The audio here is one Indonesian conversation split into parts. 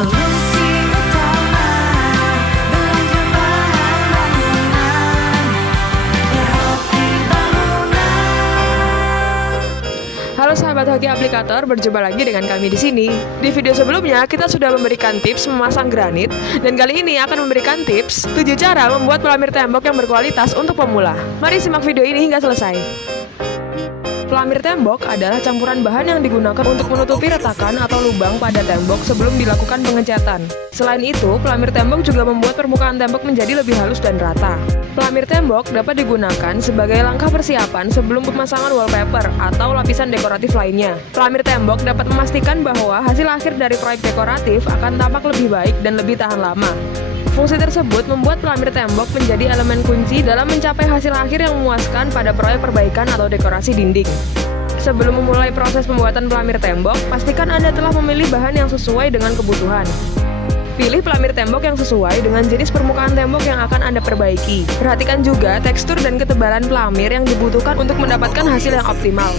Solusi utama belanja bahan bangunan, Hoki Bangunan. Halo sahabat hoki aplikator, berjumpa lagi dengan kami di sini. Di video sebelumnya kita sudah memberikan tips memasang granit, dan kali ini akan memberikan tips 7 cara membuat pelamir tembok yang berkualitas untuk pemula. Mari simak video ini hingga selesai. Pelamir tembok adalah campuran bahan yang digunakan untuk menutupi retakan atau lubang pada tembok sebelum dilakukan pengecatan. Selain itu, pelamir tembok juga membuat permukaan tembok menjadi lebih halus dan rata. Pelamir tembok dapat digunakan sebagai langkah persiapan sebelum pemasangan wallpaper atau lapisan dekoratif lainnya. Pelamir tembok dapat memastikan bahwa hasil akhir dari proyek dekoratif akan tampak lebih baik dan lebih tahan lama. Fungsi tersebut membuat pelamir tembok menjadi elemen kunci dalam mencapai hasil akhir yang memuaskan pada proyek perbaikan atau dekorasi dinding. Sebelum memulai proses pembuatan pelamir tembok, pastikan Anda telah memilih bahan yang sesuai dengan kebutuhan. Pilih pelamir tembok yang sesuai dengan jenis permukaan tembok yang akan Anda perbaiki. Perhatikan juga tekstur dan ketebalan pelamir yang dibutuhkan untuk mendapatkan hasil yang optimal.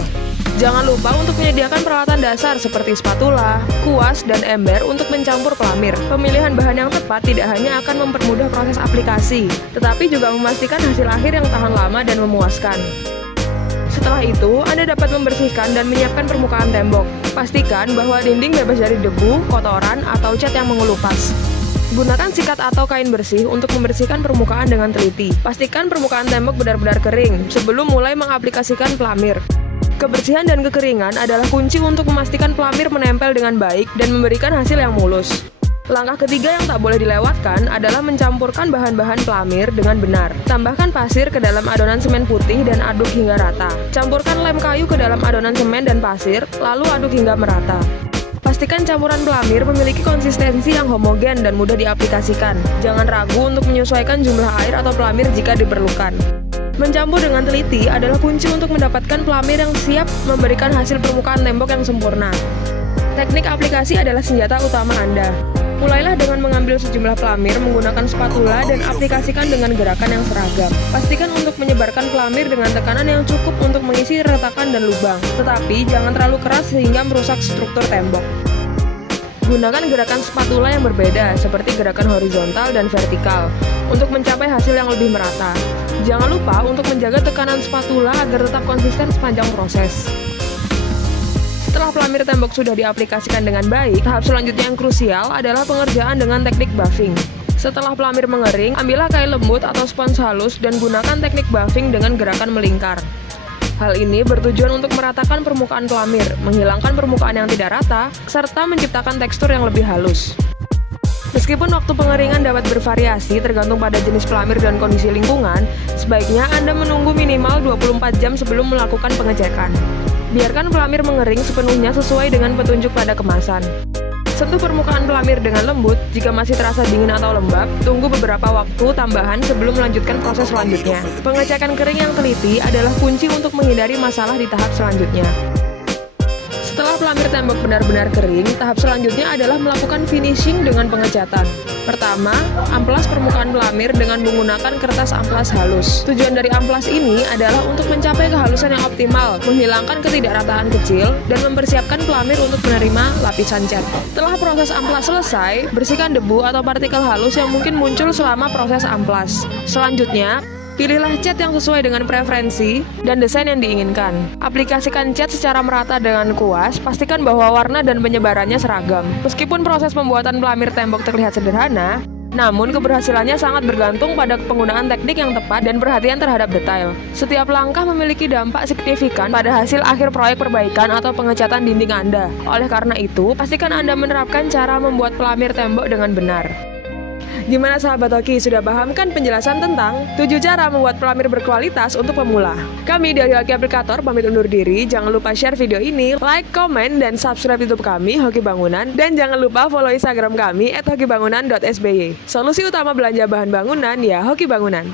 Jangan lupa untuk menyediakan peralatan dasar seperti spatula, kuas, dan ember untuk mencampur pelamir. Pemilihan bahan yang tepat tidak hanya akan mempermudah proses aplikasi, tetapi juga memastikan hasil akhir yang tahan lama dan memuaskan. Setelah itu, Anda dapat membersihkan dan menyiapkan permukaan tembok. Pastikan bahwa dinding bebas dari debu, kotoran, atau cat yang mengelupas. Gunakan sikat atau kain bersih untuk membersihkan permukaan dengan teliti. Pastikan permukaan tembok benar-benar kering sebelum mulai mengaplikasikan pelamir. Kebersihan dan kekeringan adalah kunci untuk memastikan pelamir menempel dengan baik dan memberikan hasil yang mulus. Langkah ketiga yang tak boleh dilewatkan adalah mencampurkan bahan-bahan pelamir dengan benar. Tambahkan pasir ke dalam adonan semen putih dan aduk hingga rata. Campurkan lem kayu ke dalam adonan semen dan pasir, lalu aduk hingga merata. Pastikan campuran pelamir memiliki konsistensi yang homogen dan mudah diaplikasikan. Jangan ragu untuk menyesuaikan jumlah air atau pelamir jika diperlukan. Mencampur dengan teliti adalah kunci untuk mendapatkan pelamir yang siap memberikan hasil permukaan tembok yang sempurna. Teknik aplikasi adalah senjata utama Anda. Mulailah dengan mengambil sejumlah pelamir menggunakan spatula dan aplikasikan dengan gerakan yang seragam. Pastikan untuk menyebarkan pelamir dengan tekanan yang cukup untuk mengisi retakan dan lubang, tetapi jangan terlalu keras sehingga merusak struktur tembok. Gunakan gerakan spatula yang berbeda, seperti gerakan horizontal dan vertikal, untuk mencapai hasil yang lebih merata. Jangan lupa untuk menjaga tekanan spatula agar tetap konsisten sepanjang proses. Setelah pelamir tembok sudah diaplikasikan dengan baik, tahap selanjutnya yang krusial adalah pengerjaan dengan teknik buffing. Setelah pelamir mengering, ambillah kain lembut atau spons halus dan gunakan teknik buffing dengan gerakan melingkar. Hal ini bertujuan untuk meratakan permukaan pelamir, menghilangkan permukaan yang tidak rata, serta menciptakan tekstur yang lebih halus. Meskipun waktu pengeringan dapat bervariasi tergantung pada jenis pelamir dan kondisi lingkungan, sebaiknya Anda menunggu minimal 24 jam sebelum melakukan pengecekan. Biarkan pelamir mengering sepenuhnya sesuai dengan petunjuk pada kemasan. Sentuh permukaan pelamir dengan lembut. Jika masih terasa dingin atau lembab, tunggu beberapa waktu tambahan sebelum melanjutkan proses selanjutnya. Pengecekan kering yang teliti adalah kunci untuk menghindari masalah di tahap selanjutnya. Setelah pelamir tembok benar-benar kering, tahap selanjutnya adalah melakukan finishing dengan pengecatan. Pertama, amplas permukaan pelamir dengan menggunakan kertas amplas halus. Tujuan dari amplas ini adalah untuk mencapai kehalusan yang optimal, menghilangkan ketidakrataan kecil, dan mempersiapkan pelamir untuk menerima lapisan cat. Setelah proses amplas selesai, bersihkan debu atau partikel halus yang mungkin muncul selama proses amplas. Selanjutnya, pilihlah cat yang sesuai dengan preferensi dan desain yang diinginkan. Aplikasikan cat secara merata dengan kuas, pastikan bahwa warna dan penyebarannya seragam. Meskipun proses pembuatan pelamir tembok terlihat sederhana, namun keberhasilannya sangat bergantung pada penggunaan teknik yang tepat dan perhatian terhadap detail. Setiap langkah memiliki dampak signifikan pada hasil akhir proyek perbaikan atau pengecatan dinding Anda. Oleh karena itu, pastikan Anda menerapkan cara membuat pelamir tembok dengan benar. Gimana sahabat hoki, sudah paham kan penjelasan tentang 7 cara membuat pelamir berkualitas untuk pemula? Kami dari Hoki Aplikator pamit undur diri. Jangan lupa share video ini, like, komen, dan subscribe YouTube kami Hoki Bangunan. Dan jangan lupa follow Instagram kami @hokibangunan.sby. Solusi utama belanja bahan bangunan ya Hoki Bangunan.